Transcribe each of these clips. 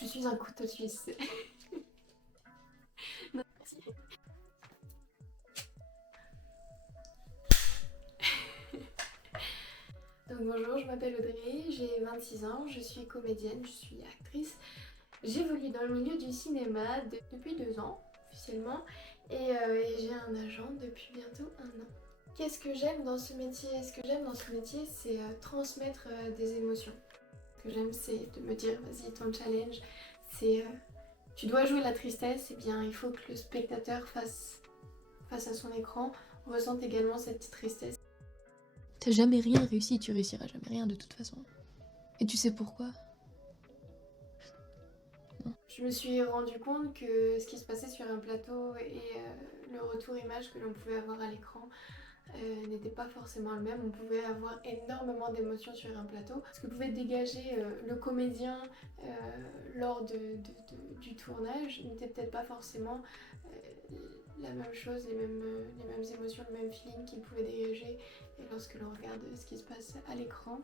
Je suis un couteau suisse. Non, merci. Donc bonjour, je m'appelle Audrey, j'ai 26 ans, je suis comédienne, je suis actrice. J'évolue dans le milieu du cinéma depuis 2 ans officiellement et j'ai un agent depuis bientôt 1 an. Qu'est-ce que j'aime dans ce métier? Ce que j'aime dans ce métier, c'est transmettre des émotions. Ce que j'aime, c'est de me dire, vas-y, ton challenge, c'est tu dois jouer la tristesse, et bien il faut que le spectateur face à son écran ressente également cette tristesse. T'as jamais rien réussi, tu réussiras jamais rien de toute façon. Et tu sais pourquoi? Non. Je me suis rendu compte que ce qui se passait sur un plateau et le retour image que l'on pouvait avoir à l'écran n'était pas forcément le même. On pouvait avoir énormément d'émotions sur un plateau. Ce que pouvait dégager le comédien lors du tournage n'était peut-être pas forcément la même chose, les mêmes émotions, le même feeling qu'il pouvait dégager lorsque l'on regarde ce qui se passe à l'écran.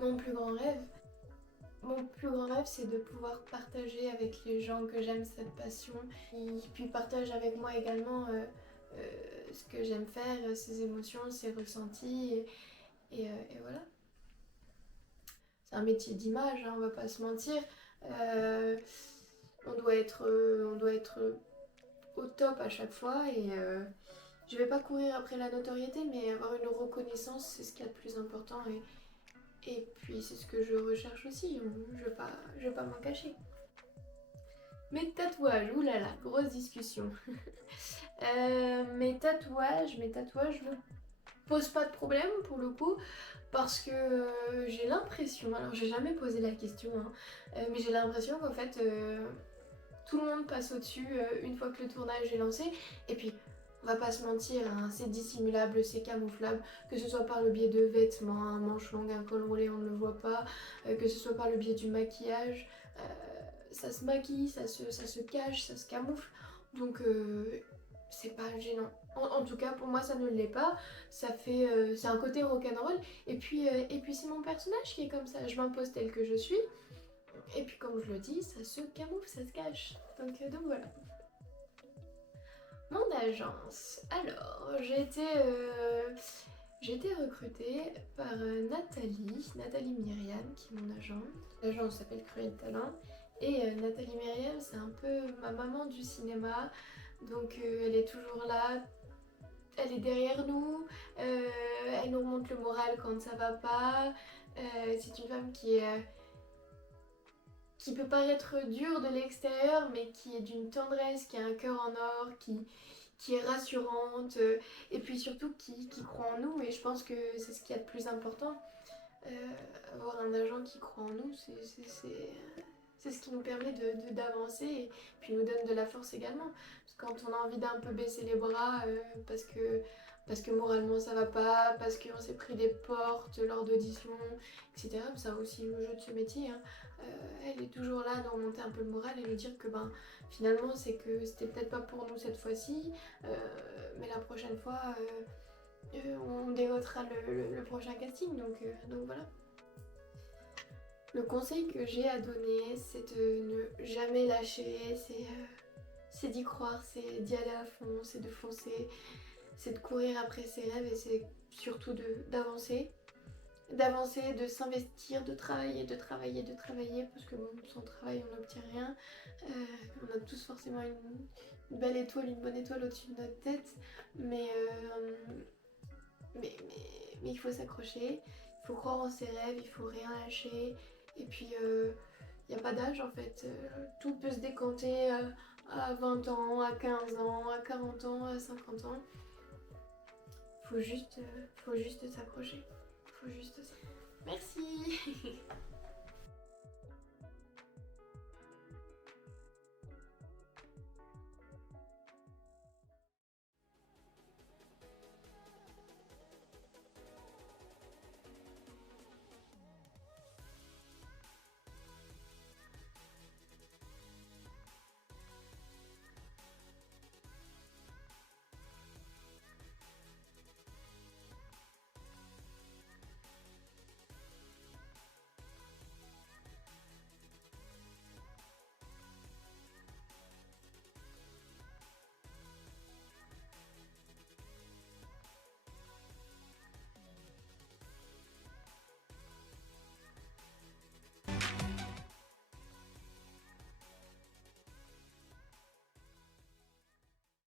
Mon plus grand rêve, c'est de pouvoir partager avec les gens que j'aime cette passion, qui puis partagent avec moi également ce que j'aime faire, ses émotions, ses ressentis, et voilà. C'est un métier d'image, hein, on va pas se mentir. On doit être au top à chaque fois, et je vais pas courir après la notoriété, mais avoir une reconnaissance, c'est ce qu'il y a de plus important, et puis c'est ce que je recherche aussi, je vais pas m'en cacher. Mes tatouages, oulala, grosse discussion. Mes tatouages me posent pas de problème pour le coup, parce que j'ai l'impression, alors j'ai jamais posé la question, hein, mais j'ai l'impression qu'en fait tout le monde passe au-dessus une fois que le tournage est lancé, et puis on va pas se mentir, hein, c'est dissimulable, c'est camouflable, que ce soit par le biais de vêtements, un manche longue, un col roulé, on ne le voit pas, que ce soit par le biais du maquillage, ça se maquille, ça se cache, ça se camoufle, donc c'est pas gênant. En tout cas, pour moi, ça ne l'est pas. Ça fait, c'est un côté rock'n'roll, et puis c'est mon personnage qui est comme ça. Je m'impose tel que je suis, et puis comme je le dis, ça se camoufle, ça se cache. Donc voilà. Mon agence. Alors, j'ai été recrutée par Nathalie Myriam, qui est mon agente. L'agence s'appelle Cruel Talent. Et Nathalie Myriam, c'est un peu ma maman du cinéma. Donc elle est toujours là, elle est derrière nous, elle nous remonte le moral quand ça va pas. C'est une femme qui peut paraître dure de l'extérieur, mais qui est d'une tendresse, qui a un cœur en or, qui est rassurante, et puis surtout qui croit en nous, et je pense que c'est ce qu'il y a de plus important. Avoir un agent qui croit en nous, c'est ce qui nous permet d'avancer, et puis nous donne de la force également. Parce que quand on a envie d'un peu baisser les bras parce que moralement ça va pas, parce qu'on s'est pris des portes lors d'auditions, etc. Ça aussi le jeu de ce métier, hein. Elle est toujours là de remonter un peu le moral et nous dire que finalement c'est que c'était peut-être pas pour nous cette fois-ci, mais la prochaine fois on dégotera le prochain casting, donc voilà. Le conseil que j'ai à donner, c'est de ne jamais lâcher, c'est d'y croire, c'est d'y aller à fond, c'est de foncer, c'est de courir après ses rêves, et c'est surtout d'avancer. D'avancer, de s'investir, de travailler, parce que bon, sans travail on n'obtient rien. On a tous forcément une belle étoile, une bonne étoile au-dessus de notre tête, mais il faut s'accrocher, il faut croire en ses rêves, il faut rien lâcher, et puis il n'y a pas d'âge en fait, tout peut se décanter à 20 ans, à 15 ans, à 40 ans, à 50 ans. Faut juste s'accrocher, faut juste ça. Merci.